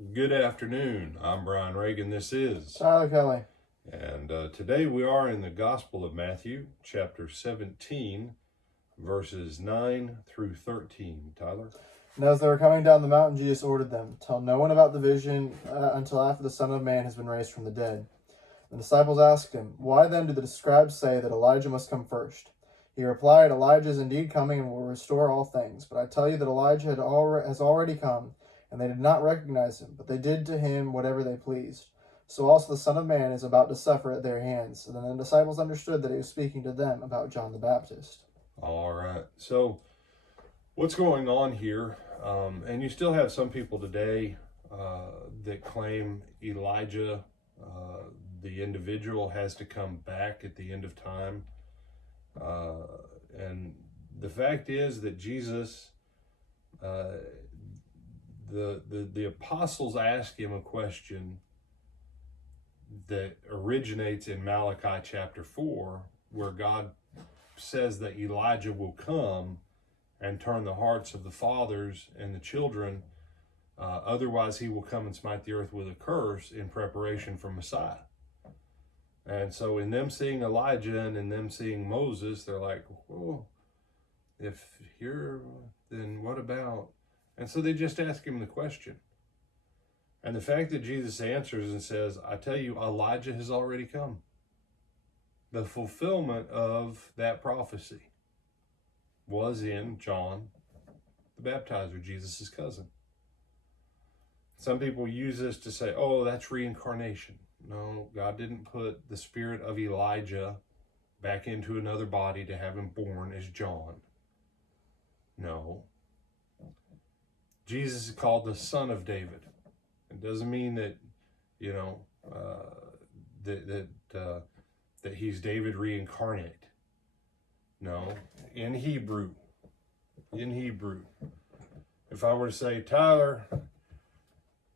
Good afternoon. I'm Brian Reagan. This is Tyler Kelly. And today we are in the Gospel of Matthew, chapter 17, verses 9 through 13. Tyler? And as they were coming down the mountain, Jesus ordered them, "Tell no one about the vision until after the Son of Man has been raised from the dead." The disciples asked him, "Why then do the scribes say that Elijah must come first?" He replied, "Elijah is indeed coming and will restore all things. But I tell you that Elijah has already come, and they did not recognize him, but they did to him whatever they pleased. So also the Son of Man is about to suffer at their hands." And then the disciples understood that he was speaking to them about John the Baptist. All right. So what's going on here? And you still have some people today that claim Elijah, the individual, has to come back at the end of time. And the fact is that Jesus, the apostles ask him a question that originates in Malachi chapter 4, where God says that Elijah will come and turn the hearts of the fathers and the children. Otherwise, he will come and smite the earth with a curse in preparation for Messiah. And so in them seeing Elijah and in them seeing Moses, they're like, well, if you're, then what about? And so they just ask him the question. And the fact that Jesus answers and says, I tell you, Elijah has already come. The fulfillment of that prophecy was in John the Baptizer, Jesus' cousin. Some people use this to say, oh, that's reincarnation. No, God didn't put the spirit of Elijah back into another body to have him born as John. No. Jesus is called the Son of David. It doesn't mean that, that he's David reincarnate. No. In Hebrew, if I were to say, Tyler,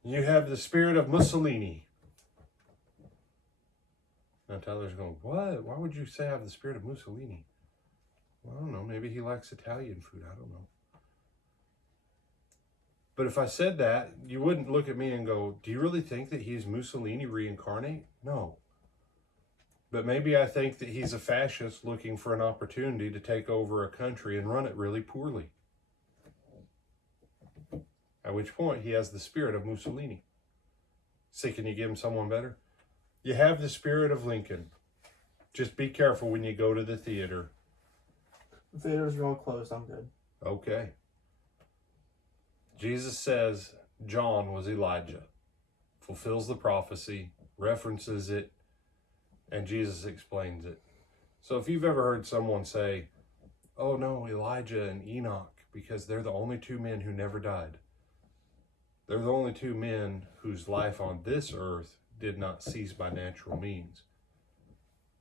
you have the spirit of Mussolini. Now Tyler's going, what? Why would you say I have the spirit of Mussolini? Well, I don't know. Maybe he likes Italian food. I don't know. But if I said that, you wouldn't look at me and go, do you really think that he's Mussolini reincarnate? No. But maybe I think that he's a fascist looking for an opportunity to take over a country and run it really poorly. At which point he has the spirit of Mussolini. See, can you give him someone better? You have the spirit of Lincoln. Just be careful when you go to the theater. The theaters are all closed. I'm good. Okay. Jesus says John was Elijah, fulfills the prophecy, references it, and Jesus explains it. So if you've ever heard someone say, oh no, Elijah and Enoch, because they're the only two men who never died. They're the only two men whose life on this earth did not cease by natural means.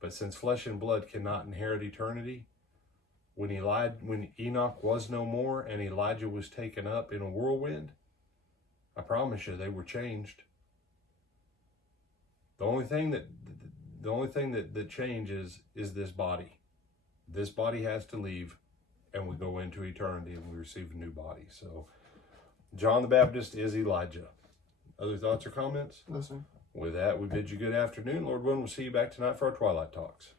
But since flesh and blood cannot inherit eternity, when Enoch was no more and Elijah was taken up in a whirlwind, I promise you they were changed. The only thing that changes is this body. This body has to leave, and we go into eternity and we receive a new body. So John the Baptist is Elijah. Other thoughts or comments? Listen. With that, we bid you good afternoon. Lord willing, we'll see you back tonight for our Twilight Talks.